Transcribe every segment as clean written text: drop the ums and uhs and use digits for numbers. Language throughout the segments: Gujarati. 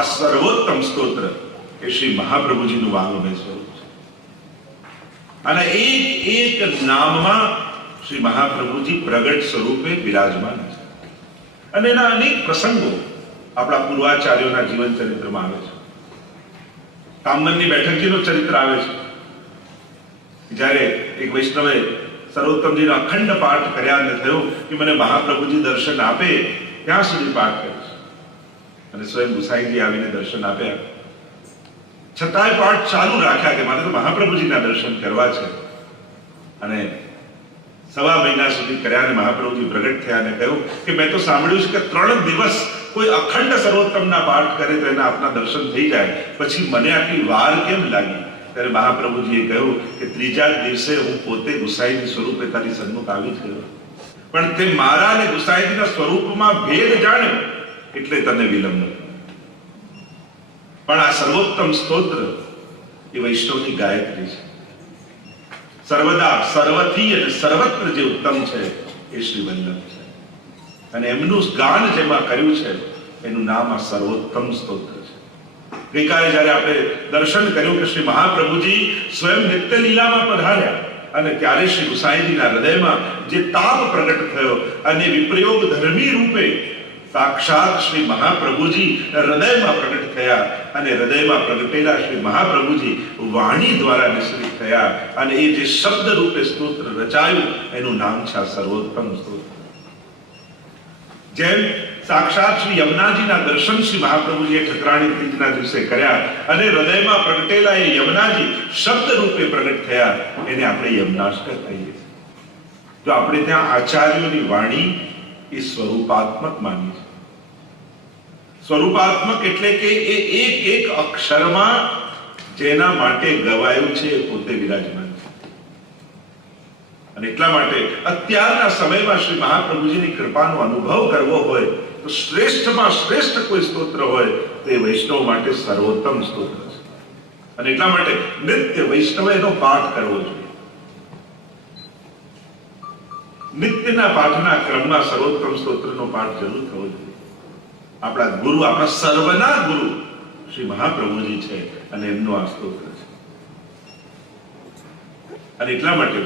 આ સર્વોત્તમ સ્તોત્ર એ શ્રી મહાપ્રભુજીનું વાંગમય સ્વરૂપ છે. અને એક નામમાં શ્રી મહાપ્રભુજી પ્રગટ સ્વરૂપે બિરાજમાન છે. અને એના અનેક પ્રસંગો આપણા પૂર્વાચાર્યોના જીવન ચરિત્રમાં આવે છે. કામનની બેઠકજીનું ચરિત્ર આવે છે. જ્યારે એક વૈષ્ણવે સર્વોત્તમજીનો અખંડ પાઠ કર્યા અને થયું કે મને મહાપ્રભુજી દર્શન આપે ત્યાં સુધી પાઠ કરીશ. અને સ્વયં ગુસાઈજી આવીને દર્શન આપ્યા. છતાંય પાઠ ચાલુ રાખ્યા કે મારે તો મહાપ્રભુજીના દર્શન કરવા છે. અને સવા મહિના સુધી કર્યા અને મહાપ્રભુજી પ્રગટ થયા અને કહ્યું કે મેં તો સાંભળ્યું છે કે 3 દિવસ કોઈ અખંડ સર્વોત્તમના પાઠ કરે તો એના આપના દર્શન થઈ જાય, પછી મને આટલી વાર કેમ લાગી? ત્યારે મહાપ્રભુજીએ કહ્યું કે 3જા દિવસે હું પોતે ગુસાઈજી સ્વરૂપે તારી સન્મુખ આવી જ ગયો, પણ તે મારા અને ગુસાઈજીના સ્વરૂપમાં ભેદ જાણ્યો એટલે તને વિલંબ. પણ આ સર્વોત્તમ સ્તોત્ર એ વૈષ્ણવની ગાયત્રી છે. સર્વદા સર્વથી અને સર્વત્ર જે ઉત્તમ છે એ શ્રી વલ્લભ છે. અને એમનું ગાન જેમાં કર્યું છે એનું નામ આ સર્વોત્તમ સ્તોત્ર છે. ગઈકાલે જ્યારે આપણે દર્શન કર્યું કે શ્રી મહાપ્રભુજી સ્વયં નિત્ય લીલામાં પધાર્યા અને ત્યારે શ્રી ગુસાઈજીના હૃદયમાં જે તાપ પ્રગટ થયો અને વિપ્રયોગ ધર્મી રૂપે સાક્ષાત શ્રી મહાપ્રભુજી હૃદયમાં પ્રગટ થયા અને હૃદયમાં પ્રગટેલા શ્રી મહાપ્રભુજી વાણી દ્વારા નિશ્ચિત થયા અને એ જે શબ્દ રૂપે સ્તોત્ર રચાયું એનું નામ છે સર્વોત્તમ સ્તોત્ર. જેમ સાક્ષાત શ્રી યમુનાજીના દર્શન શ્રી મહાપ્રભુજીએ ઠકરાણી ત્રીજના દિવસે કર્યા અને હૃદયમાં પ્રગટેલા એ યમુનાજી શબ્દ રૂપે પ્રગટ થયા, એને આપણે યમનાષ્ટક કહીએ. જો આપણે ત્યાં આચાર્યોની વાણી એ સ્વરૂપાત્મક માની છે. સ્વરૂપાત્મક એટલે કે એ એક અક્ષરમાં જેના માટે ગવાયું છે એ પોતે વિરાજમાન છે. અને એટલા માટે અત્યારના સમયમાં શ્રી મહાપ્રભુજીની કૃપાનો અનુભવ કરવો હોય તો શ્રેષ્ઠમાં શ્રેષ્ઠ કોઈ સ્તોત્ર હોય તો એ વૈષ્ણવ માટે સર્વોત્તમ સ્તોત્ર છે. અને એટલા માટે નિત્ય વૈષ્ણવે એનો પાઠ કરવો જોઈએ. નિત્યના પાઠના ક્રમમાં સર્વોત્તમ સ્તોત્રનો પાઠ જરૂર થવો જોઈએ. આપણા ગુરુ, આપણા સર્વના ગુરુ શ્રી મહાપ્રભુજી છે અને એમનો આ સ્તોત્ર છે. અને એટલા માટે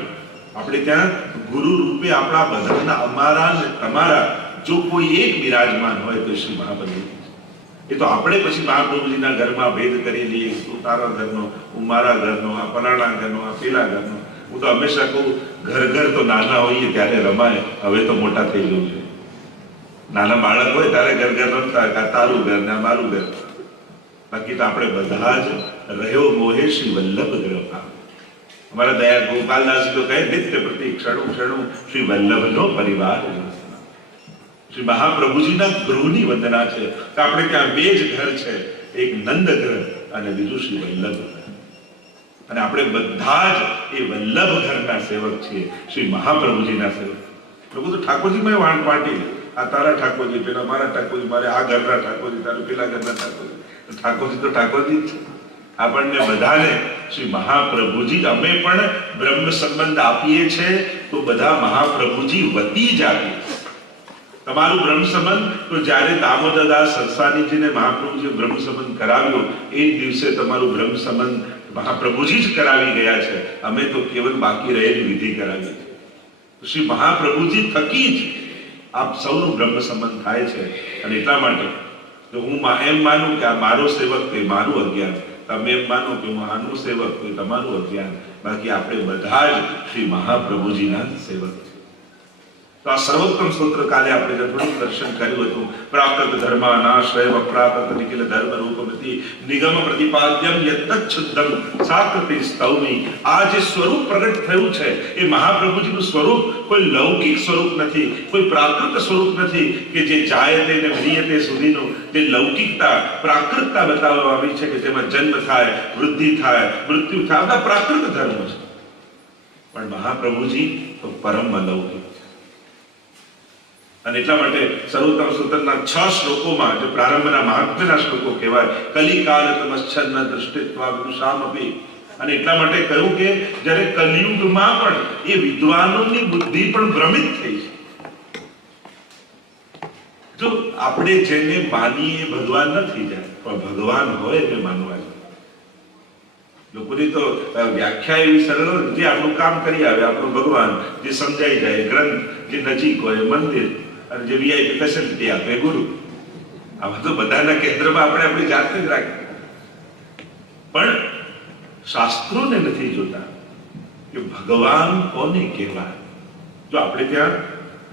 આપણે ત્યાં ગુરુ રૂપે આપણા બધાના અમારા અને તમારા જો કોઈ એક બિરાજમાન હોય તો શ્રી મહાપ્રભુજી છે. એ તો આપણે પછી મહાપ્રભુજીના ઘરમાં ભેદ કરી લઈએ, તું તારા ઘરનો, હું મારા ઘરનો, આ પલાણા ઘરનો, આ પેલા ઘરનો. હું તો હંમેશા કહું ઘર તો નાના હોઈએ ત્યારે રમાય, હવે તો મોટા થઈ જવું છે. નાના બાળક હોય ત્યારે ઘર રમતા, તારું ઘર ને મારું ઘર. બાકી તો આપણે બધા જ રહ્યો મોહે શ્રી વલ્લભ ગ્રહ. અમારા દયા ગોપાલદાસ તો કહે નિત્ય પ્રતિ ક્ષણું શ્રી વલ્લભનો પરિવાર. શ્રી મહાપ્રભુજીના ગૃહની વંદના છે. તો આપણે ત્યાં 2 જ ઘર છે, એક નંદ ઘર અને બીજું શ્રી વલ્લભ ઘર. અને આપણે બધા જ એ વલ્લભ ઘરના સેવક છીએ, શ્રી મહાપ્રભુજીના સેવક. લોકો તો ઠાકોરજીમાં વાંટી, આ તારા ઠાકોરજી, પેલા મારા ઠાકોરજી, મારે આ ઘરના ઠાકોરજી, તારું પેલા ઘરના ઠાકોરજી. ઠાકોરજી તો ઠાકોરજી જ છે. આપણને બધાને શ્રી મહાપ્રભુજી, અમે પણ બ્રહ્મ સંબંધ આપીએ છીએ તો બધા મહાપ્રભુજી વતી જ આપીએ. તમારું બ્રહ્મ સંબંધ તો જ્યારે દામોદરદાસ સરસ્વતીજીને મહાપ્રભુજીએ બ્રહ્મ સંબંધ કરાવ્યો એ દિવસે તમારું બ્રહ્મ સંબંધ મહાપ્રભુજી જ કરાવી ગયા છે. અમે તો કેવલ બાકી રહેલી વિધિ કરાવી છે. શ્રી મહાપ્રભુજી થકી જ આપ સૌનો બ્રહ્મ સંબંધ થાય છે. અને એટલા માટે જો હું એમ માનું કે આ મારો સેવક તે મારું અજ્ઞાન, તમે એમ માનો કે હું આનું સેવક તે તમારું અજ્ઞાન, બાકી આપણે બધા જ શ્રી મહાપ્રભુજીના સેવક છે. તો આ સર્વોત્તમ સ્તોત્ર કાલે આપણે થોડું દર્શન કર્યું હતું. પ્રાકૃત ધર્માનાશ્રય વપ્રાકૃત નિખિલ ધર્મ રૂપમતી નિગમ પ્રતિપાદ્યમ યત્તચ્છુદ્ધમ સાકૃતિ સ્તૌમી. આ જે સ્વરૂપ પ્રગટ થયું છે એ મહાપ્રભુજીનું સ્વરૂપ કોઈ લૌકિક સ્વરૂપ નથી, કોઈ પ્રાકૃત સ્વરૂપ નથી કે જે જાયતે ને મ્રિયતે સુધીનું જે લૌકિકતા પ્રાકૃતતા બતાવવામાં આવી છે કે જેમાં જન્મ થાય, વૃદ્ધિ થાય, મૃત્યુ થાય, આ પ્રાકૃત ધર્મ છે. પણ મહાપ્રભુજી તો પરમ અલૌકિક. અને એટલા માટે સર્વોત્તમ સ્તોત્રના 6 શ્લોકોમાં જે પ્રારંભના મહાત્મ્યના શ્લોકો કહેવાય, કલિકાલ તમચ્છન્ન દૃષ્ટિત્વા વિદુષામપી. અને એટલા માટે કહ્યું કે જ્યારે કલિયુગમાં પણ એ વિદ્વાનોની બુદ્ધિ પણ ભ્રમિત થઈ છે. જો જો આપણે જેને માનીએ ભગવાન નથી જાય, પણ ભગવાન હોય એને માનવા છે. લોકોની તો વ્યાખ્યા એવી સરળ હોય, જે આપણું કામ કરી આવે આપણું ભગવાન, જે સમજાઈ જાય ગ્રંથ, જે નજીક હોય મંદિર, અને જે વીઆઈપી ફેસિલિટી આપે ગુરુ. આમાં તો બધાના કેન્દ્રમાં આપણે આપણી જાતને જ રાખીએ. પણ શાસ્ત્રોને નથી જોતા કે ભગવાન કોને કહેવાય. જો આપણે ત્યાં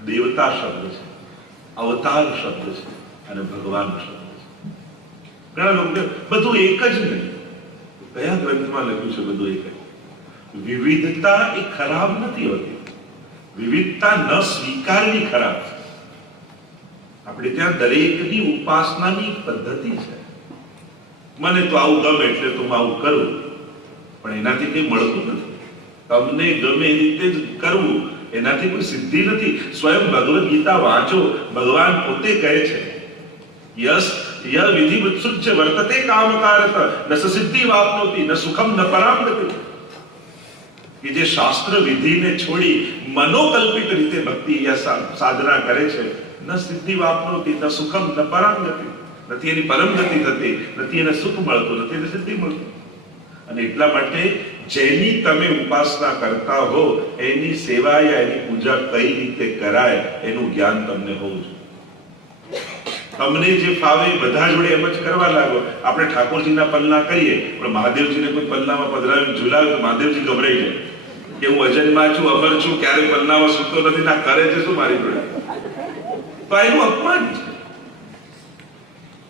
દેવતા શબ્દ છે, અવતાર શબ્દ છે, અને ભગવાન શબ્દ છે. ઘણા લોકો બધું એક જ નહીં. કયા ગ્રંથમાં લખ્યું છે બધું એક જ? વિવિધતા એ ખરાબ નથી હોતી, વિવિધતા ન સ્વીકારવી ખરાબ છે. આપણે ત્યાં દરેકની ઉપાસનાની પદ્ધતિ છે. મને તો આવું ગમે એટલે તો હું આવું કરું, પણ એનાથી કંઈ મળતું નથી. તમને ગમે એ રીતે જ કરવું, એનાથી કોઈ સિદ્ધિ નથી. સ્વયં ભગવદ ગીતા વાંચો, ભગવાન પોતે કહે છે યસ ય વિધિ વિત્સૃજ્ય વર્તતે કામકારક ન સિદ્ધિ વાપ્નોતિ ન સુખમ ન પરામગતિ. કે જે શાસ્ત્ર વિધિને છોડી મનોકલ્પિત રીતે ભક્તિ યા સાધના કરે છે, ન સિદ્ધિ વાપ્નોતિ ન સુખમ ન પરામગતિ. નથી એની પરમગતિ થતી, નથી એને સુખ મળતું, નથી એને સિદ્ધિ મળતું. અને એટલા માટે જેની તમે ઉપાસના કરતા હો એની સેવા યા એની પૂજા કઈ રીતે કરાય એનું જ્ઞાન તમને હોવું જોઈએ. તમને જે ફાવે બધા જોડે એમ જ કરવા લાગો. આપણે ઠાકોરજીના પલ્લા કરીએ, પણ મહાદેવજીને કોઈ પલ્લામાં પધરાવીને ઝુલાવે તો મહાદેવજી ગભરાઈ જાય કે હું અજન્મા છું, અમર છું, ક્યારે પલ્લામાં સૂતો નથી, ના કરે છે શું મારી જોડે. તો એનું અપમાન છે.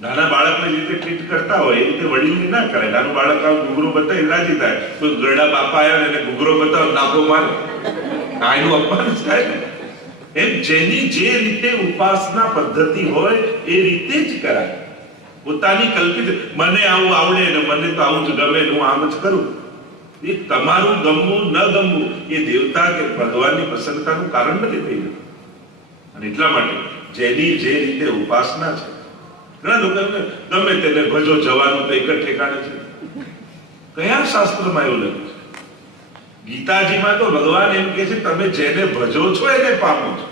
નાના બાળકને જે રીતે ટ્રીટ કરતા હોય એ રીતે વડીલને ના કરે. નાનું બાળક આમ ઘૂઘરો બતાવી રાજી થાય, તો ગરડા બાપા આવ્યા ને ઘૂઘરો બતાવ નાખો મારે, આ એનું અપમાન થાય ને. એમ જેની જે રીતે ઉપાસના પદ્ધતિ હોય એ રીતે જ કરાય. પોતાની કલ્પિત મને આવું આવડે ને મને તો આવું જ ગમે હું આમ જ કરું, એ તમારું ગમવું ન ગમવું એ દેવતા કે ભગવાનની પ્રસન્નતાનું કારણ નથી થઈ જતું. અને એટલા માટે જેની જે રીતે ઉપાસના છે, ઘણા લોકોને ગમે તેને ભજો જવાનું તો એક જ ઠેકાણે છે. કયા શાસ્ત્રમાં એવું લખ્યું છે? ગીતાજીમાં તો ભગવાન એમ કહે છે તમે જેને ભજો છો એને પામો છો.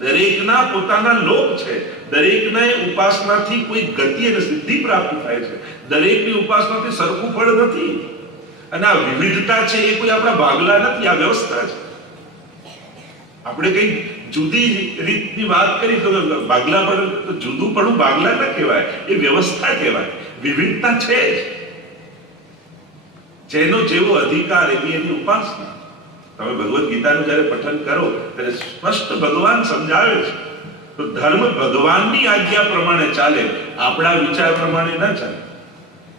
દરેકના પોતાના લોક છે, દરેકને ઉપાસનાથી કોઈ ગતિ અને સિદ્ધિ પ્રાપ્ત થાય છે. દરેકની ઉપાસનાથી સરખું ફળ નથી. અને આ વિવિધતા છે એ કોઈ આપણા ભાગલા નથી, આ વ્યવસ્થા છે. આપણે કઈ જુદી રીતની વાત કરી તો ભાગલા પણ તો જુદું પણ ભાગલા ન કહેવાય, એ વ્યવસ્થા કહેવાય. વિવિધતા છે જ. જેનો જેવો અધિકાર એની ઉપાસના. તમે ભગવદ ગીતાનું જ્યારે પઠન કરો ત્યારે સ્પષ્ટ ભગવાન સમજાવે છે તો ધર્મ ભગવાનની આજ્ઞા પ્રમાણે ચાલે, આપણા વિચાર પ્રમાણે ન ચાલે.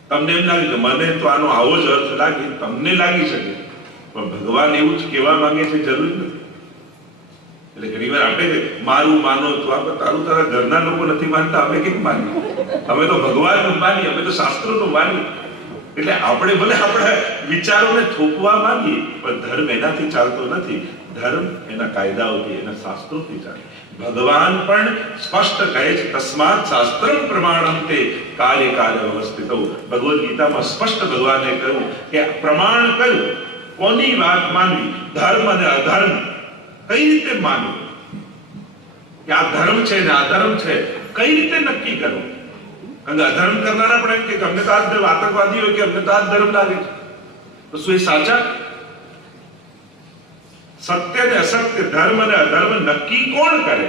તમને એમ લાગે કે મને તો આનો આવો જ અર્થ લાગે, તમને લાગી શકે, પણ ભગવાન એવું જ કહેવા માંગે છે જરૂરી નથી. એટલે ઘણી વાર આપણે મારું માનો તો આપણે તારું તારા ઘરના લોકો નથી માનતા, અમે કેમ માનીએ? અમે તો ભગવાનનું માનીએ, અમે તો શાસ્ત્રોનું માનીએ. એટલે આપણે ભલે આપણા વિચારોને થોપવા માંગીએ, પણ ધર્મ એનાથી ચાલતો નથી. ધર્મ એના કાયદાઓથી, એના શાસ્ત્રોથી ચાલે. ભગવાન પણ સ્પષ્ટ કહે છે તસ્માત શાસ્ત્રમ પ્રમાણંતે કાર્ય કાર્ય વ્યવસ્થિતો. ભગવદ ગીતામાં સ્પષ્ટ ભગવાને કહ્યું કે પ્રમાણ કયું, કોની વાત માનવી, ધર્મ અને અધર્મ કઈ રીતે માનવું, કે આ ધર્મ છે ને આ ધર્મ છે, કઈ રીતે નક્કી કરવું. કારણ કે અધર્મ કરનારા પણ એમ કે અમને તો આ આતંકવાદી હોય કે અમને તો આ ધર્મ લાગે છે, તો શું એ સાચા? સત્ય ને અસત્ય, ધર્મ અને અધર્મ નક્કી કોણ કરે?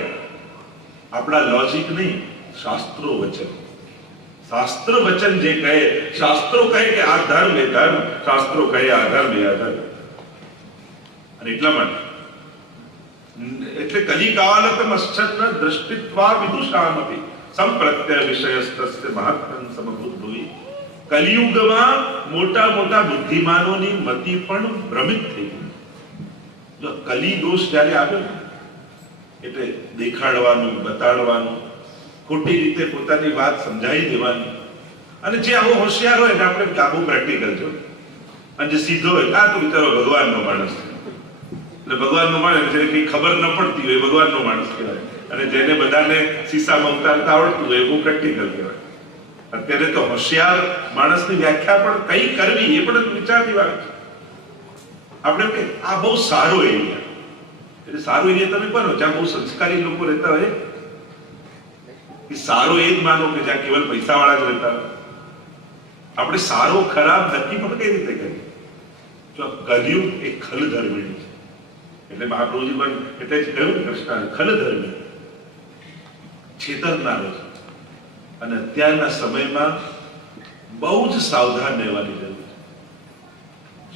આપણા લોજિક નહીં, શાસ્ત્રો વચન. શાસ્ત્ર વચન જે કહે, શાસ્ત્રો કહે કે આ ધર્મ એ ધર્મ, શાસ્ત્રો કહે આ ધર્મ એ અધર્મ. અને એટલા માટે એટલે કલિકાલતમ અશ્ચન્ન દૃષ્ટિત્વા વિદુષામપી સંપ્રત્ય વિષયસ્તસ્ય મહાત્મન સમભૂતભુવિ. કલિયુગમાં મોટા મોટા બુદ્ધિમાનોની મતિ પણ ભ્રમિત થઈ ગઈ. જો કલી દોષ જ્યારે આવ્યો એટલે દેખાડવાનું, બતાડવાનું, ખોટી રીતે પોતાની વાત સમજાવી દેવાની. અને જે આવો હોશિયાર હોય એને આપણે બહુ પ્રેક્ટિકલ છો, અને જે સીધો હોય આ તો વિચારો ભગવાનનો માણસ છે, એટલે ભગવાનનો માણસ જેને કઈ ખબર ન પડતી હોય ભગવાનનો માણસ કહેવાય, અને જેને બધાને સીસામાં ઉતારતા આવડતું હોય એ બહુ પ્રેક્ટિકલ કહેવાય. અત્યારે તો હોશિયાર માણસની વ્યાખ્યા પણ કઈ કરવી એ પણ વિચારની વાત છે. આપણે કે આ બહુ સારો એરિયા, એટલે સારો એરિયા તમે બનો જ્યાં બહુ સંસ્કારી લોકો રહેતા હોય, કે સારો એ જ માનો કે જ્યાં કેવલ પૈસાવાળા જ રહેતા હોય. આપણે સારો ખરાબ નક્કી પણ કઈ રીતે કરીએ? જો કલયુગ એ ખલધર્મિણી છે. એટલે મહાપ્રભુજી પણ એટલે જ કહ્યું ને કૃષ્ણ ખલધર્મી છેતરનારો છે. અને અત્યારના સમયમાં બહુ જ સાવધાન રહેવાની જરૂર છે.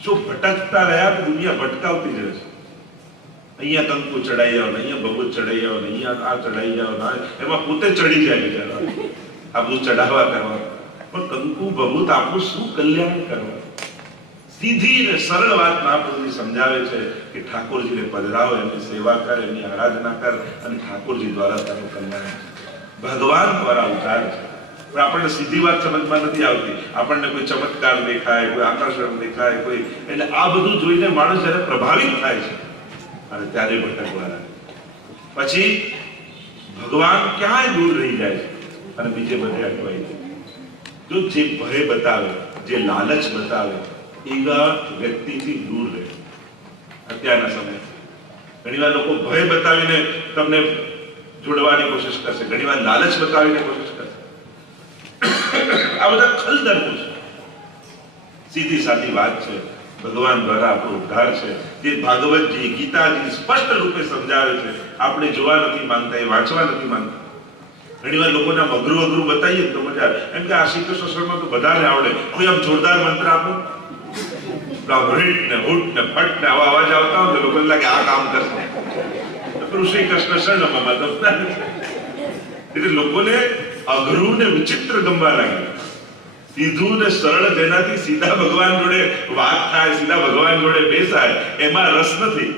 જો ભટકતા રહ્યા તો દુનિયા ભટકાવતી જ રહેશે. અહીંયા કંકુ ચડાઈ જાવ ને અહીંયા ભગવત ચડાઈ જાવ ને અહીંયા આ ચડાઈ જાવ ને એમાં પોતે ચડી જાય બિચારા આ બધું ચડાવવા કરવા. પણ કંકુ ભગવત આપણું શું કલ્યાણ કરવા? સીધી ને સરળ વાત મહાપ્રભુજી સમજાવે છે કે ઠાકોરજીને પધરાવો, એમની સેવા કર, એમની આરાધના કર અને ઠાકોરજી દ્વારા તારું કલ્યાણ, ભગવાન દ્વારા ઉદ્ધાર છે. પણ આપણને સીધી વાત સમજમાં નથી આવતી. આપણને કોઈ ચમત્કાર દેખાય, કોઈ આકર્ષણ દેખાય, કોઈ એટલે આ બધું જોઈને માણસ જ્યારે પ્રભાવિત થાય છે અને ત્યારે ભટકવા લાગે. પછી ભગવાન ક્યાંય દૂર રહી જાય છે અને બીજે બધે અટવાઈ જાય. જો જે ભય બતાવે, જે લાલચ બતાવે એવા વ્યક્તિથી દૂર રહે. અત્યારના સમય ઘણીવાર લોકો ભય બતાવીને તમને જોડવાની કોશિશ કરશે, ઘણીવાર લાલચ બતાવીને કોશિશ કરશે. આ બધા ખલધર્મો છે. સીધી સાદી વાત છે, ભગવાન દ્વારા આપણો ઉદ્ધાર છે. જે ભાગવતજી, ગીતાજી સ્પષ્ટ રૂપે સમજાવે છે. આપણે જોવા નથી માંગતા, એ વાંચવા નથી માંગતા. ઘણીવાર લોકોને અઘરું અઘરું બતાવીએ તો મજા આવે. એમ કે આ શ્રી કૃષ્ણ તો બધાને આવડે, કોઈ આમ જોરદાર મંત્ર આપો, હુટ ને ફટ ને આવા અવાજ આવતા હોય લોકોને લાગે આ કામ કરશે. શ્રી કૃષ્ણ શરણમાં મતલબ એટલે લોકોને અઘરું ને વિચિત્ર ગમવા લાગે. સીધું ને સરળ જેનાથી સીધા ભગવાન જોડે વાત થાય, સીધા ભગવાન જોડે બેસાય, એમાં રસ નથી.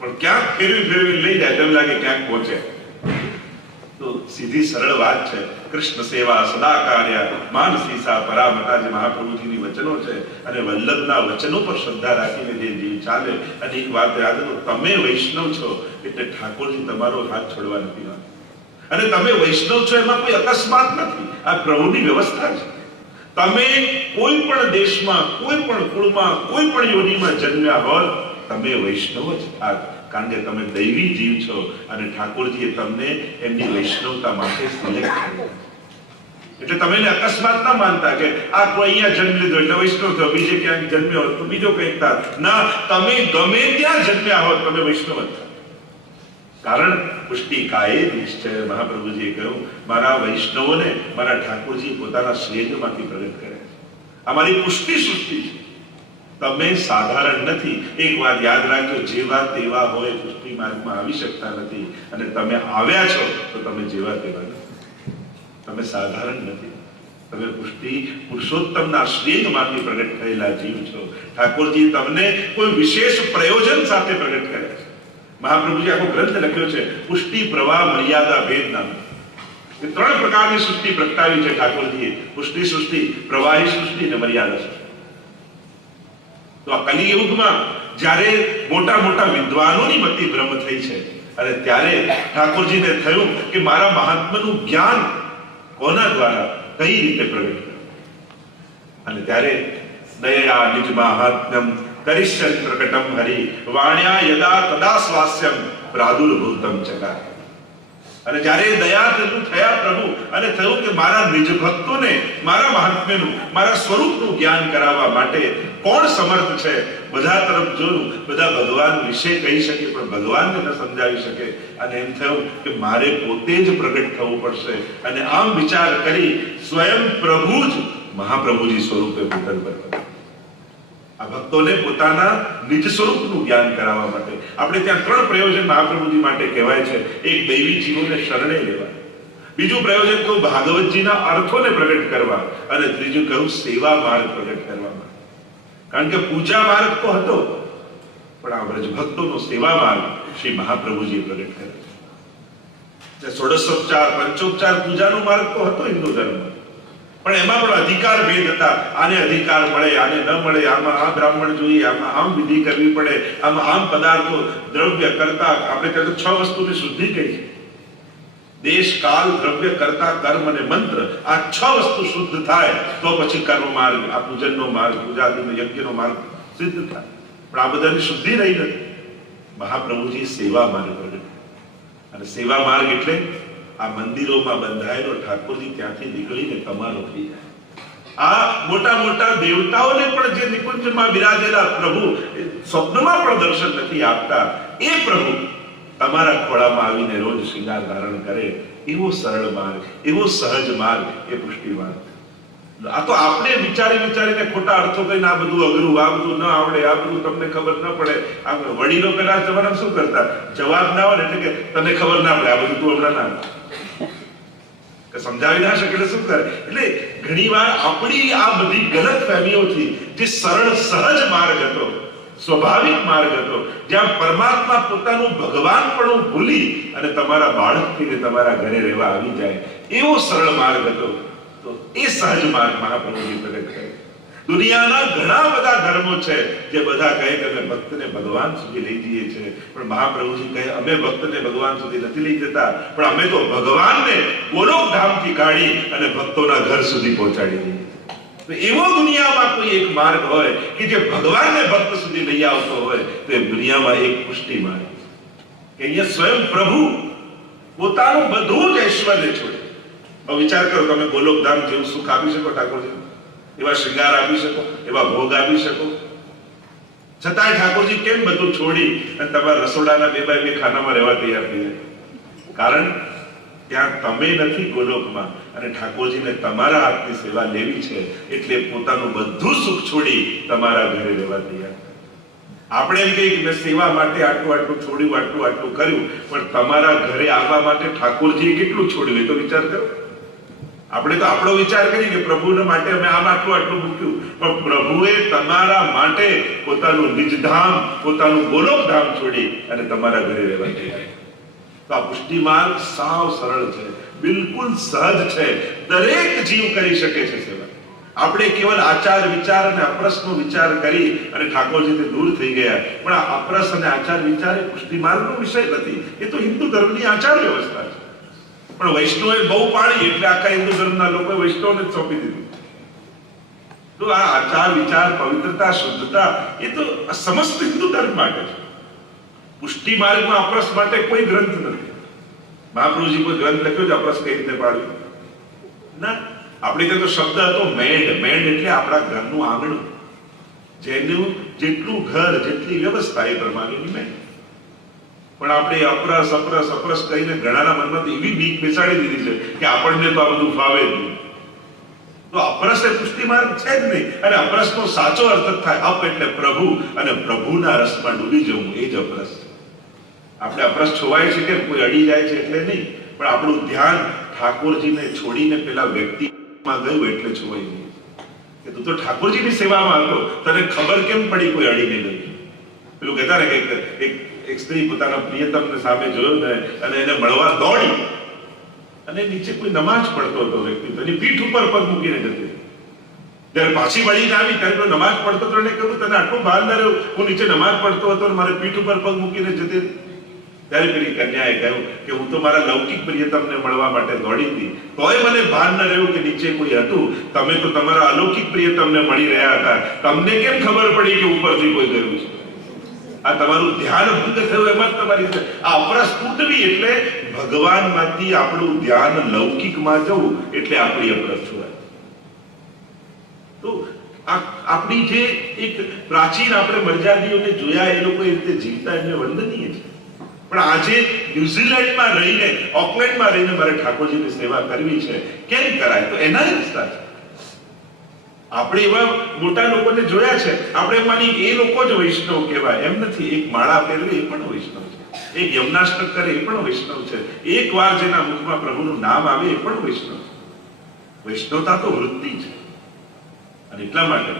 પણ ક્યાંક ફેરવી ફેરવી લઈ જાય તેમ લાગે ક્યાંક પહોંચે. તો સીધી સરળ વાત છે. કૃષ્ણ સેવા સદા કાર્ય માનસી સા પરામતા જે મહાપ્રભુજીની વચનો છે. અને વલ્લભના વચનો પર શ્રદ્ધા રાખીને જે જીવ ચાલે. અને એક વાત યાદ રાખો, તમે વૈષ્ણવ છો એટલે ઠાકોરજી તમારો હાથ છોડવા નથી માંગતા. અને તમે વૈષ્ણવ છો એમાં કોઈ અકસ્માત નથી, આ પ્રભુની વ્યવસ્થા છે. તમે કોઈ પણ દેશમાં, કોઈ પણ કુળમાં, કોઈ પણ યોનિમાં જન્મ્યા હોત, તમે વૈષ્ણવ જ થાત. કારણ કે તમે દૈવી જીવ છો અને ઠાકોરજીએ તમને એમની વૈષ્ણવતા માટે સિલેક્ટ કર્યા. એટલે તમે એને અકસ્માત ના માનતા કે આ કોઈ અહીંયા જન્મ લીધો એટલે વૈષ્ણવ થયો, બીજે ક્યાંક જન્મ્યો હોત તો બીજો કંઈક થાત. ના, તમે ગમે ત્યાં જન્મ્યા હોત તમે વૈષ્ણવ જ થાત. કારણ પુષ્ટિકાએ નિશ્ચય મહાપ્રભુજીએ કહ્યું, મારા વૈષ્ણવોને મારા ઠાકોરજી પોતાના સ્નેહમાંથી પ્રગટ કરે છે. આ મારી પુષ્ટિ સૃષ્ટિ છે. તમે સાધારણ નથી. એક વાત યાદ રાખજો, જેવા તેવા હોય પુષ્ટિ માર્ગમાં આવી શકતા નથી. અને તમે આવ્યા છો તો તમે જેવા તેવા નથી. તમે સાધારણ નથી. તમે પુષ્ટિ પુરુષોત્તમના સ્નેહમાંથી પ્રગટ થયેલા જીવ છો. ઠાકોરજી તમને કોઈ વિશેષ પ્રયોજન સાથે પ્રગટ કરે છે. મહાપ્રભુજી આખો ગ્રંથ લખ્યો છે પુષ્ટિ પ્રવાહ મર્યાદા ભેદ નામ. એ ત્રણ પ્રકારની સૃષ્ટિ પ્રગટાવી છે ઠાકોરજીએ. પુષ્ટિ સૃષ્ટિ, પ્રવાહી સૃષ્ટિ અને મર્યાદા સૃષ્ટિ. તો આ કલિયુગમાં જ્યારે મોટા મોટા વિદ્વાનોની મતિ ભ્રમ થઈ છે અને ત્યારે ઠાકોરજીને થયું કે મારા મહાત્માનું જ્ઞાન કોના દ્વારા કઈ રીતે પ્રગટ કર્યું. અને ત્યારે દયા નિજ મહાત્મ્યમ કરિષ્યન પ્રકટમ હરિ વાણ્યા યદા તદા સ્વાસ્યમ પ્રાદુર્ભૂતમ ચકાર. અને જ્યારે દયા થયા પ્રભુ અને થયું કે મારા નિજ ભક્તોને મારા મહાત્મ્યનું, મારા સ્વરૂપનું જ્ઞાન કરાવવા માટે કોણ સમર્થ છે? બધા તરફ જોયું, બધા ભગવાન વિશે કહી શકે પણ ભગવાનને ન સમજાવી શકે. અને એમ થયું કે મારે પોતે જ પ્રગટ થવું પડશે. અને આમ વિચાર કરી સ્વયં પ્રભુ જ મહાપ્રભુજી સ્વરૂપે પોતાનું બન્યા. આ ભક્તોને પોતાના નિજ સ્વરૂપનું જ્ઞાન કરાવવા માટે. આપણે ત્યાં ત્રણ પ્રયોજન મહાપ્રભુજી માટે કહેવાય છે. એક દૈવી જીવોને શરણે લેવા, બીજું પ્રયોજન કહું ભાગવતજીના અર્થોને પ્રગટ કરવા, અને ત્રીજું કહું સેવા માર્ગ પ્રગટ કરવામાં. કારણ કે પૂજા માર્ગ તો હતો પણ આ બ્રજ ભક્તોનો સેવા માર્ગ શ્રી મહાપ્રભુજીએ પ્રગટ કર્યો છે. ષોડશોપચાર, પંચોપચાર પૂજાનો માર્ગ તો હતો હિન્દુ ધર્મમાં, પણ એમાં પણ અધિકાર ભેદ હતા. આને અધિકાર મળે, આને ન મળે, આમાં આ બ્રાહ્મણ જોઈએ, આમાં આમ વિધિ કરવી પડે, આમાં આમ પદાર્થો દ્રવ્ય કરતા. આપણે કહે તો 6 વસ્તુની શુદ્ધિ કહી છે. દેશ, કાલ, દ્રવ્ય, કર્તા, કર્મ અને મંત્ર, આ 6 વસ્તુ શુદ્ધ થાય તો પછી કર્મ માર્ગ, આ પૂજનનો માર્ગ, પૂજાદિનો યજ્ઞનો માર્ગ સિદ્ધ થાય. પણ આ બધાની શુદ્ધિ રહી નથી. મહાપ્રભુજી સેવા માર્ગ પ્રગટ. અને સેવા માર્ગ એટલે આ મંદિરોમાં બંધાયેલો ઠાકોરજી ત્યાંથી નીકળીને તમારો થઈ જાય. આ મોટા મોટા દેવતાઓને પણ જે નિકુંજમાં બિરાજેલા પ્રભુ સ્વપ્નમાં પણ દર્શન નથી આપતા, એ પ્રભુ તમારા ખોળામાં આવીને રોજ શૃંગાર ધારણ કરે. એવો સરળ માર્ગ, એવો સહજ માર્ગ એ પુષ્ટિ માર્ગ. આ તો આપણે વિચારીને ખોટા અર્થો કરીને આ બધું અઘરું, આ બધું ન આવડે, આ બધું તમને ખબર ન પડે. આ વડીલો પેલા જમાનામાં શું કરતા, જવાબ ના હોય એટલે કે તને ખબર ના પડે, આ બધું તું હમણાં ના સમજાવી ના શકે એટલે શું કરે. એટલે ઘણીવાર આપણી આ બધી ગલત ફહેમીઓથી જે સરળ સહજ માર્ગ હતો, સ્વાભાવિક માર્ગ હતો, જ્યાં પરમાત્મા પોતાનું ભગવાનપણું ભૂલી અને તમારા બાળકથી તમારા ઘરે રહેવા આવી જાય, એવો સરળ માર્ગ હતો. તો એ સહજ માર્ગ મહાપ્રભુજી પ્રગટ કરે. દુનિયાના ઘણા બધા ધર્મો છે જે બધા કહે કે અમે ભક્તને ભગવાન સુધી લઈ જઈએ છીએ, પણ મહાપ્રભુજી કહે અમે ભક્તને ભગવાન સુધી નથી લઈ જતા, પણ અમે તો ભગવાનને ગોલોક ધામથી કાઢી અને ભક્તોના ઘર સુધી પહોંચાડી દઈએ. તો એવો દુનિયામાં કોઈ એક માર્ગ હોય કે જે ભગવાનને ભક્ત સુધી લઈ આવતો હોય, તો એ દુનિયામાં એક પુષ્ટિ માર્ગ કે અહીંયા સ્વયં પ્રભુ પોતાનું બધું જ ઐશ્વર્ય છોડે. હવે વિચાર કરો, તમે ગોલોક ધામ જેવું સુખ આપી શકો ઠાકોરજી, એવા શૃંગાર આપી શકો, એવા ભોગ આપી શકો, છતાંય ઠાકોરજી કેમ બધું છોડી અને તમારા રસોડાના 2 બાય 2 ખાનામાં રહેવા તૈયાર થઈ જાય? કારણ ત્યાં તમે નથી ગોલોકમાં, અને ઠાકોરજીને તમારા હાથની સેવા લેવી છે, એટલે પોતાનું બધું સુખ છોડી તમારા ઘરે રહેવા તૈયાર. આપણે એમ કહીએ કે સેવા માટે આટલું છોડ્યું, આટલું કર્યું, પણ તમારા ઘરે આવવા માટે ઠાકોરજીએ કેટલું છોડ્યું એ તો વિચાર કરો. આપણે તો આપણો વિચાર કરીએ કે પ્રભુને માટે અમે આટલું મૂક્યું, પણ પ્રભુએ તમારા માટે પોતાનું નિજધામ, પોતાનું ગોલોક ધામ છોડી અને તમારા ઘરે રહેવા તૈયાર. તો આ પુષ્ટિ માર્ગ સાવ સરળ છે, બિલકુલ સહજ છે, દરેક જીવ કરી શકે છે સેવા. આપણે કેવલ આચાર વિચાર અને અપરસનો વિચાર કરી અને ઠાકોરજીથી દૂર થઈ ગયા, પણ આ અપરસ અને આચાર વિચાર એ પુષ્ટિ માર્ગનો વિષય નથી, એ તો હિન્દુ ધર્મની આચાર વ્યવસ્થા છે. પણ વૈષ્ણવે બહુ પાડી એટલે આખા હિન્દુ ધર્મના લોકોએ વૈષ્ણવને જ સોંપી દીધું. તો આ આચાર વિચાર, પવિત્રતા, શુદ્ધતા એ તો સમસ્ત હિન્દુ ધર્મ માટે છે. પુષ્ટિ માર્ગમાં અપરસ માટે કોઈ ગ્રંથ નથી. મહાપ્રભુજી કોઈ ગ્રંથ લખ્યો છે અપરસ કઈ રીતે પાડ્યું? ના. આપણે ત્યાં તો શબ્દ હતો મેડ. મેડ એટલે આપણા ઘરનું આંગણું, જેનું જેટલું ઘર, જેટલી વ્યવસ્થા એ પ્રમાણેની મેડ. પણ આપણે અપરસ કહીને ઘણાના મનમાં એવી બીક બેસાડી દીધી છે કે આપણને તો આ બધું ફાવે જ નહીં. તો અપરસ એ પુષ્ટિ માર્ગ છે જ નહીં. અને અપરસનો સાચો અર્થ થાય અપ એટલે પ્રભુ, અને પ્રભુના રસમાં ડૂબી જવું, એ જ અપરસ છે. આપણે અપરસ છોવાય છે કે કોઈ અડી જાય છે એટલે નહીં, પણ આપણું ધ્યાન ઠાકોરજીને છોડીને પેલા વ્યક્તિમાં ગયું એટલે છોવાઈ ગયું. કે તું તો ઠાકોરજીની સેવામાં હતો, તને ખબર કેમ પડી કોઈ અડીને ગયું? પેલું કહેતા ને કે એક સ્ત્રી પોતાના પ્રિયતમને સામે જોયો ને અને એને મળવા દોડી, અને નીચે કોઈ નમાજ પડતો હતો વ્યક્તિ, એની પીઠ ઉપર પગ મૂકીને જતી. જ્યારે પાછી વળીને આવી ત્યારે નમાજ પડતો હતો, એને કહ્યું તને આટલું ભાન ના રહ્યું, હું નીચે નમાજ પડતો હતો અને મારે પીઠ ઉપર પગ મૂકીને જતી. ત્યારે પેલી કન્યાએ કહ્યું કે હું તો મારા લૌકિક પ્રિયતમને મળવા માટે દોડી હતી, તોય મને ભાન ન રહ્યું કે નીચે કોઈ હતું. તમે તો તમારા અલૌકિક પ્રિયતમને મળી રહ્યા હતા, તમને કેમ ખબર પડી કે ઉપરથી કોઈ ગયું છે? આ તમારું ધ્યાન ભંગ થયું, એમાં જ તમારી આ અપરસ તૂટવી એટલે ભગવાનમાંથી આપણું ધ્યાન લૌકિકમાં જવું, એટલે આપણી અપરસ છોડાય. તો આપણી જે એક પ્રાચીન આપણે મર્યાદીઓને જોયા, એ લોકો એ રીતે જીવતા, એમને વંદનીય છે. પણ આજે ન્યુઝીલેન્ડમાં રહીને, ઓકલેન્ડમાં રહીને મારે ઠાકોરજીની સેવા કરવી છે, કેમ કરાય? તો એના જ રસ્તા છે. આપણે એવા મોટા લોકોને જોયા છે, આપણે માની એ લોકો જ વૈષ્ણવ કહેવાય એમ નથી. એક માળા પહેરવી એ પણ વૈષ્ણવ છે, એક યમનાષ્ટક કરે એ પણ વૈષ્ણવ છે, એક વાર જેના મુખમાં પ્રભુનું નામ આવે એ પણ વૈષ્ણવ છે. વૈષ્ણવતા તો વૃત્તિ છે. અને એટલા માટે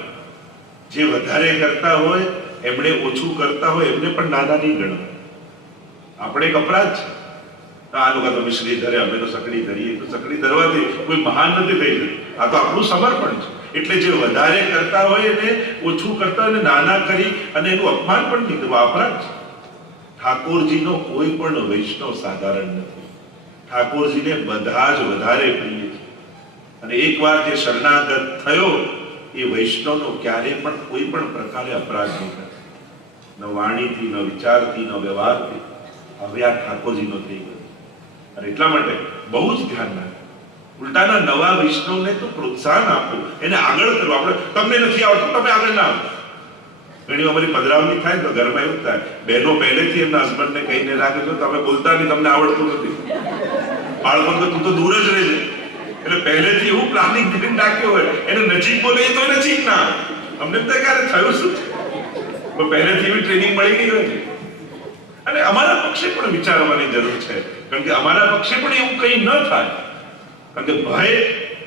જે વધારે કરતા હોય એમણે ઓછું કરતા હોય એમને પણ નાના નહીં ગણો. આપણે એક અપરાધ છે. આ લોકો તો મિશ્રી ધરે, અમે તો સકડી ધરીએ. તો સકડી ધરવાથી કોઈ મહાન નથી થઈ જતું. આ તો આપણું સમર્પણ છે. એટલે જે વધારે કરતા હોય એને ઓછું કરતા હોય, નાના કરી અને એનું અપમાન પણ નહીં કરવું, અપરાધ છે. ઠાકોરજીનો કોઈ પણ વૈષ્ણવ સાધારણ નથી. ઠાકોરજીને બધા જ વધારે પ્રિય છે. અને એકવાર જે શરણાગત થયો એ વૈષ્ણવનો ક્યારેય પણ કોઈ પણ પ્રકારે અપરાધ નહીં કરે, ન વાણીથી, ન વિચારથી, ન વ્યવહારથી. હવે આ ઠાકોરજીનો થઈ ગયો. અને એટલા માટે બહુ જ ધ્યાન રાખો, ઉલટાના નવા વૈષ્ણવને તો પ્રોત્સાહન આપો, એને આગળ કરો. આપણે તમને નથી આવડતું, તમે આગળ ના આવો. ઘણી અમારી પધરાવણી થાય તો ઘરમાં એવું થાય, બહેનો પહેલેથી એમના હસબન્ડને કહીને રાખે છે તમે બોલતા નહીં, તમને આવડતું નથી. બાળકો તો તું તો દૂર જ રહેજે, એટલે પહેલેથી એવું પ્લાનિંગ કરીને રાખ્યું હોય, એને નજીક બોલે તો નજીક ના આવે. અમને તો ક્યારે થયું શું છે, પહેલેથી એવી ટ્રેનિંગ મળી ગઈ હોય છે. અને અમારા પક્ષે પણ વિચારવાની જરૂર છે, કારણ કે અમારા પક્ષે પણ એવું કંઈ ન થાય. કારણ કે ભય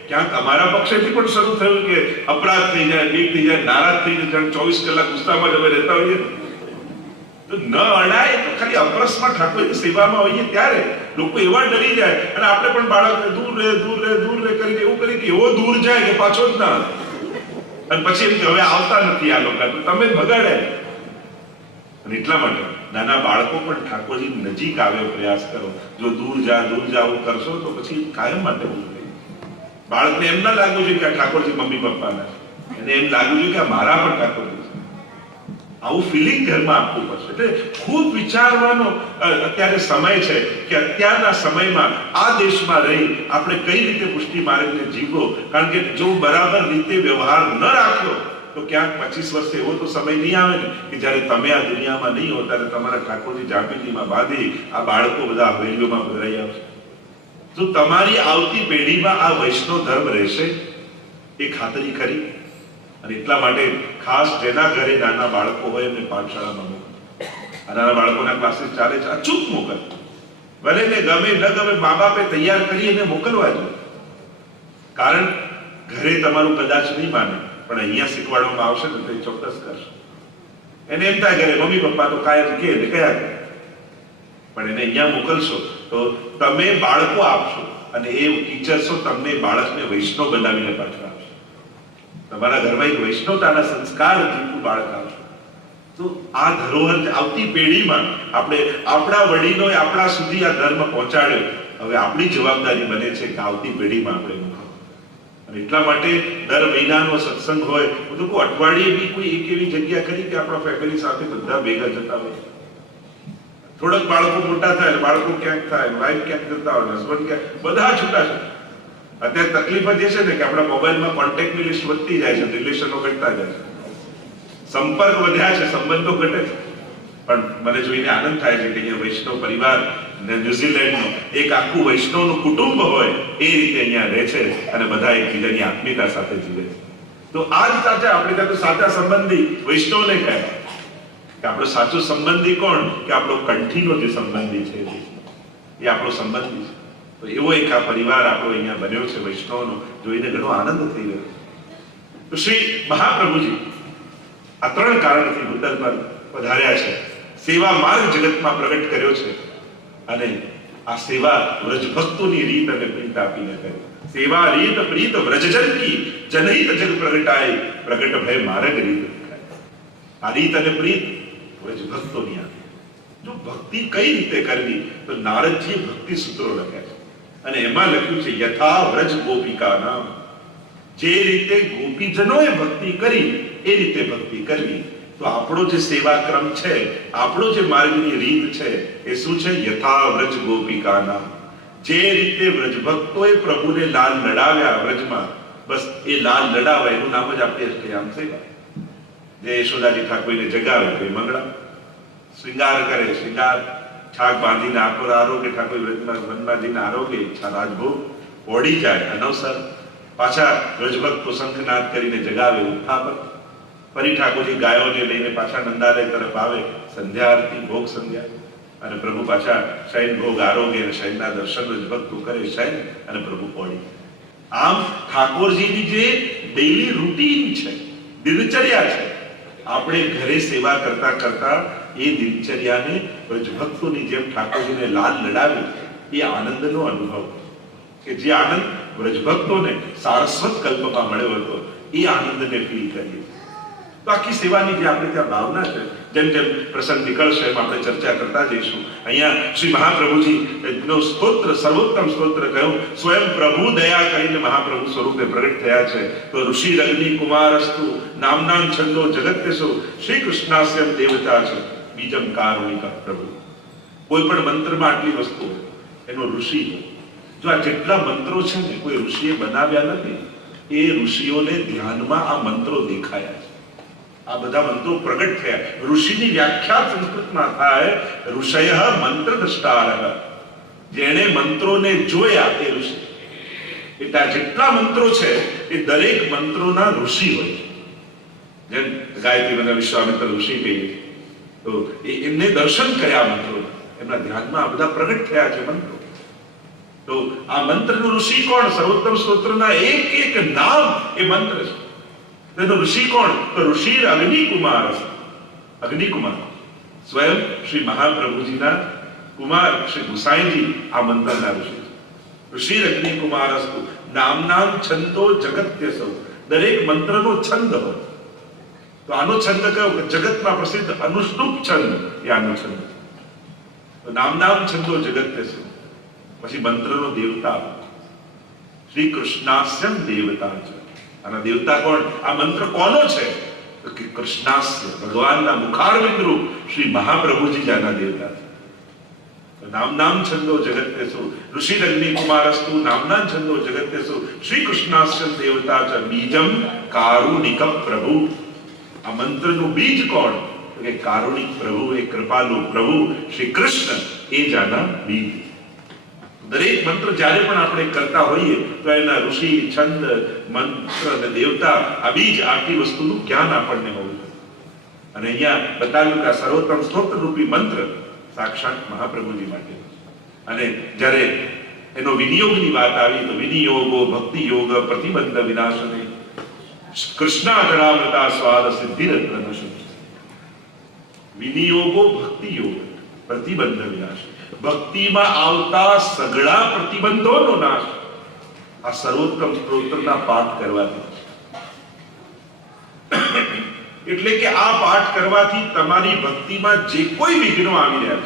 ક્યાંક અમારા પક્ષેથી પણ શરૂ થયું કે અપરાધ થઈ જાય, બીક થઈ જાય, નારાજ થઈ જાય. 24 કલાક ગુસ્સામાં જ અમે રહેતા હોઈએ તો ન અડાય તો ખાલી અપરસમાં ઠાકોરની સેવામાં હોઈએ ત્યારે લોકો એવા ડરી જાય, અને આપણે પણ બાળકને દૂર રહે દૂર રહે દૂર રહે કરીને એવું કરી કે એવો દૂર જાય કે પાછો જ ના આવે. અને પછી એમ કે હવે આવતા નથી આ લોકો, તો તમે બગાડે. અને એટલા માટે નાના બાળકો પણ ઠાકોરજી નજીક આવે પ્રયાસ કરો. જો દૂર જાવું કરશો તો પછી કાયમ માટે દૂર રહે. બાળકને એમ ના લાગવું જોઈએ કે આ ઠાકોરજી મમ્મી પપ્પાના, એને એમ લાગવું જોઈએ કે આ મારા પણ ઠાકોરજી છે. આવું ફિલિંગ ઘરમાં આપવું પડશે. એટલે ખૂબ વિચારવાનો અત્યારે સમય છે કે અત્યારના સમયમાં આ દેશમાં રહી આપણે કઈ રીતે પુષ્ટિ માર્ગને જીવવો. કારણ કે જો બરાબર રીતે વ્યવહાર ન રાખ્યો તો ક્યાંક 25 વર્ષે એવો તો સમય નહીં આવે ને કે જ્યારે તમે આ દુનિયામાં નહીં હો ત્યારે તમારા ઠાકોરજી જાપીજીમાં બાંધી આ બાળકો બધા હવેલીઓમાં ભરાઈ આવશે. જો તમારી આવતી પેઢીમાં આ વૈષ્ણવ ધર્મ રહેશે એ ખાતરી ખરી. અને એટલા માટે ખાસ જેના ઘરે નાના બાળકો હોય એમને પાઠશાળામાં મોકલો. આ નાના બાળકોના ક્લાસીસ ચાલે છે, અચૂક મોકલ. ભલે ને ગમે ન ગમે મા બાપે તૈયાર કરી એને મોકલવા જોઈએ. કારણ ઘરે તમારું કદાચ નહીં માને, પણ અહીંયા શીખવાડવામાં આવશે ને તો એ ચોક્કસ કરશે. એને એમ થાય ઘરે મમ્મી પપ્પા તો કાયમ કે કયા કરે, પણ એને અહીંયા મોકલશો તો તમે બાળકો આપશો અને એ ટીચર્સો તમને બાળકને વૈષ્ણવ બનાવીને પાછળ આપશે. તમારા ઘરમાં એક વૈષ્ણવતાના સંસ્કાર જીવતું બાળક આવશે. તો આ ધરોહર આવતી પેઢીમાં આપણે આપણા વડીલોએ આપણા સુધી આ ધર્મ પહોંચાડ્યો. હવે આપણી જવાબદારી બને છે કે આવતી પેઢીમાં આપણે મૂકો. અને એટલા માટે દર મહિનાનો સત્સંગ હોય, હું તો અઠવાડિયે બી કોઈ એક એવી જગ્યા કરી કે આપણા ફેમિલી સાથે બધા ભેગા જતા હોય. થોડાક બાળકો મોટા થાય, બાળકો ક્યાંક થાય, વાઈફ ક્યાંક જતા હોય, હસબન્ડ ક્યાંક, બધા છૂટા છે. અત્યારે તકલીફ જ છે ને કે આપણા મોબાઈલમાં કોન્ટેક્ટની લિસ્ટ વધતી જાય છે, રિલેશનો ઘટતા જાય છે, સંપર્ક વધ્યા છે, સંબંધો ઘટે છે. પણ મને જોઈને આનંદ થાય છે કે અહીંયા વૈષ્ણવ પરિવાર ન્યુઝીલેન્ડનો એક આખું વૈષ્ણવનું કુટુંબ હોય એ રીતે અહીંયા રહે છે અને બધા એકબીજાની આત્મીયતા સાથે જીવે છે. તો આ જ સાચા આપણે ત્યાં તો સાચા સંબંધી વૈષ્ણવને કહે કે આપણો સાચો સંબંધી કોણ? કે આપણો કંઠીનો જે સંબંધી છે એ આપણો સંબંધી છે. તો એવો એક આ પરિવાર આપણો અહીંયા બન્યો છે વૈષ્ણવનો, જોઈને ઘણો આનંદ થઈ રહ્યો. તો શ્રી મહાપ્રભુજી આ 3 કારણથી ભૂતલ પર પધાર્યા છે. સેવા માર્ગ જગતમાં પ્રગટ કર્યો છે અને આ સેવા વ્રજભક્તોની રીત અને પ્રીત આપીને કરી. સેવા રીત પ્રીત વ્રજજન કી જનહિત જગ પ્રગટાય, પ્રગટ ભય માર્ગ રીત. આ રીત અને પ્રીત વ્રજભક્તોની આપી. જો ભક્તિ કઈ રીતે કરવી તો નારદજીએ ભક્તિ સૂત્રો લખ્યા છે અને એમાં લખ્યું છે યથા વ્રજ ગોપિકા નામ. જે રીતે ગોપીજનોએ ભક્તિ કરી એ રીતે ભક્તિ કરવી. તો આપણો જે સેવા ક્રમ છે, આપણો જે માર્ગની રીત છે એ શું છે? યથા વ્રજ ગોપિકા નામ. જે રીતે વ્રજભક્તોએ પ્રભુને લાલ લડાવ્યા વ્રજમાં, બસ એ લાલ લડાવે એનું નામ જ આપણી અષ્ટયામ સેવા. જે યશોદાજી ઠાકોરને જગાવે તો એ મંગળા, શ્રૃંગાર કરે શ્રૃંગાર, છાક બાંધીને આખો આરોગ્ય ઠાકોર વ્રજમાં વનમાં જઈને આરોગ્ય ઈચ્છા રાજભોગ ઓડી જાય અનવસર, પાછા વ્રજભક્તો શંખનાદ કરીને જગાવે ઉત્થાપન, ફરી ઠાકોરજી ગાયોને લઈને પાછા નંદાલય તરફ આવે, સંધ્યા આરતી ભોગ સંધ્યા, અને પ્રભુ પાછા શયન ભોગ આરોગ્ય અને શયનના દર્શન વ્રજભક્તો કરે શયન અને પ્રભુ ઓડી. આમ ઠાકોરજીની જે ડેઈલી રૂટીન છે, દિનચર્યા છે, આપણે ઘરે સેવા કરતા કરતા એ દિનચર્યાને વ્રજભક્તોની જેમ ઠાકોરજીને લાલ લડાવી એ આનંદનો અનુભવ કે જે આનંદ વ્રજભક્તોને સારસ્વત કલ્પમાં મળ્યો હતો એ આનંદને ફીલ કરીએ. તો આખી સેવાની જે આપણે ત્યાં ભાવના છે, જેમ જેમ પ્રસંગ નીકળશે એમ આપણે ચર્ચા કરતા જઈશું. અહીંયા શ્રી મહાપ્રભુજી નો સ્તોત્ર, સર્વોત્તમ સ્તોત્ર કહ્યું, સ્વયં પ્રભુ દયા કરીને મહાપ્રભુ સ્વરૂપે પ્રગટ થયા છે. તો ઋષિ રગ્નિ કુમારસ્તુ નામનામ છંદો જગત્યસો શ્રી કૃષ્ણાસ્યમ દેવતા છે બીજમ કારુણિક પ્રભુ. કોઈ પણ મંત્રમાં આટલી વસ્તુ હોય, એનો ઋષિ હોય. જો આ જેટલા મંત્રો છે ને કોઈ ઋષિએ બનાવ્યા નથી, એ ઋષિઓને ધ્યાનમાં આ મંત્રો દેખાયા છે. આ બધા મંત્રો પ્રગટ થયા. ઋષિની વ્યાખ્યા સંસ્કૃતમાં થાય ઋષય મંત્ર દ્રષ્ટારઃ, જેણે મંત્રોને જોયા એ ઋષિ. એટલે આ જેટલા મંત્રો છે એ દરેક મંત્રોના ઋષિ હોય. જેમ ગાયત્રી મંત્ર વિશ્વામિત્ર ઋષિ કહીએ તો એમને દર્શન કર્યા મંત્રો, એમના ધ્યાનમાં આ બધા પ્રગટ થયા છે મંત્રો. તો આ મંત્રનો ઋષિ કોણ? સર્વોત્તમ સ્તોત્રના એક એક નામ એ મંત્ર છે. તેનો ઋષિ કોણ? તો ઋષિ અગ્નિકુમાર. અગ્નિકુમાર સ્વયં શ્રી મહાપ્રભુજીના કુમાર શ્રી ગુસાઈજી આ મંત્રના ઋષિ. ઋષિ અગ્નિકુમારસ્તુ નામનામ છંદો જગત્યસૌ. દરેક મંત્રનો છંદ હોય. તો આનો છંદ કયો? જગતમાં પ્રસિદ્ધ અનુષ્ટુપ છંદ એ આનો છંદ. તો નામનામ છંદો જગત્યસૌ. પછી મંત્રનો દેવતા શ્રી કૃષ્ણાસ્યમ દેવતા છે. આના દેવતા કોણ? આ મંત્ર કોનો છે? તો કે કૃષ્ણાસ્ય, ભગવાનના મુખારવિંદ રૂપ શ્રી મહાપ્રભુજી જ આના દેવતા છે. નામનામ છંદો જગત્યસુ ઋષિ અગ્નિકુમારસ્તુ નામના છંદો જગત્યસુ શ્રી કૃષ્ણાસ્ય દેવતા ચ બીજમ કારુણિક પ્રભુ. આ મંત્રનું બીજ કોણ? તો કે કારુણિક પ્રભુ, એ કૃપાલુ પ્રભુ શ્રી કૃષ્ણ, એ જ આના બીજ. દરેક મંત્ર જ્યારે પણ આપણે કરતા હોઈએ તો એના ઋષિ, છંદ, મંત્ર અને દેવતા, આ બીજ, આટલી વસ્તુનું જ્ઞાન આપણને હોવું જોઈએ. અને અહીંયા બતાવ્યું કે આ સર્વોત્તમ સ્તોત્ર રૂપી મંત્ર સાક્ષાત મહાપ્રભુજી માટે. અને જ્યારે એનો વિનિયોગની વાત આવી તો વિનિયોગો ભક્તિ યોગ પ્રતિબંધ વિનાશને કૃષ્ણાધરામૃતા સ્વાદ સિદ્ધિરત્ન. વિનિયોગો ભક્તિ યોગ પ્રતિબંધ વિનાશ. ભક્તિમાં આવતા સઘળા પ્રતિબંધોનો નાશ આ સર્વોત્તમ સ્તોત્રના પાઠ કરવાથી. એટલે કે આ પાઠ કરવાથી તમારી ભક્તિમાં જે કોઈ વિઘ્નો આવી રહ્યા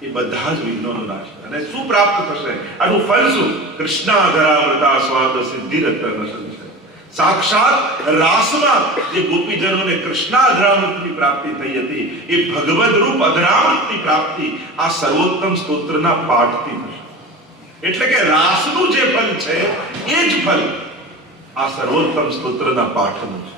છે એ બધા જ વિઘ્નોનો નાશ. અને શું પ્રાપ્ત થશે? આનું ફળ શું? કૃષ્ણાધરામૃતા સ્વાદ સિદ્ધિરત્ન છે. સાક્ષાત રાસમાં જે ગોપીજનોને કૃષ્ણાધરામૃતની પ્રાપ્તિ થઈ હતી એ ભગવદ રૂપ અધરામૃતની પ્રાપ્તિ આ સર્વોત્તમ સ્તોત્રના પાઠથી થશે. એટલે કે રાસનું જે ફળ છે એ જ ફળ આ સર્વોત્તમ સ્તોત્રના પાઠનું છે.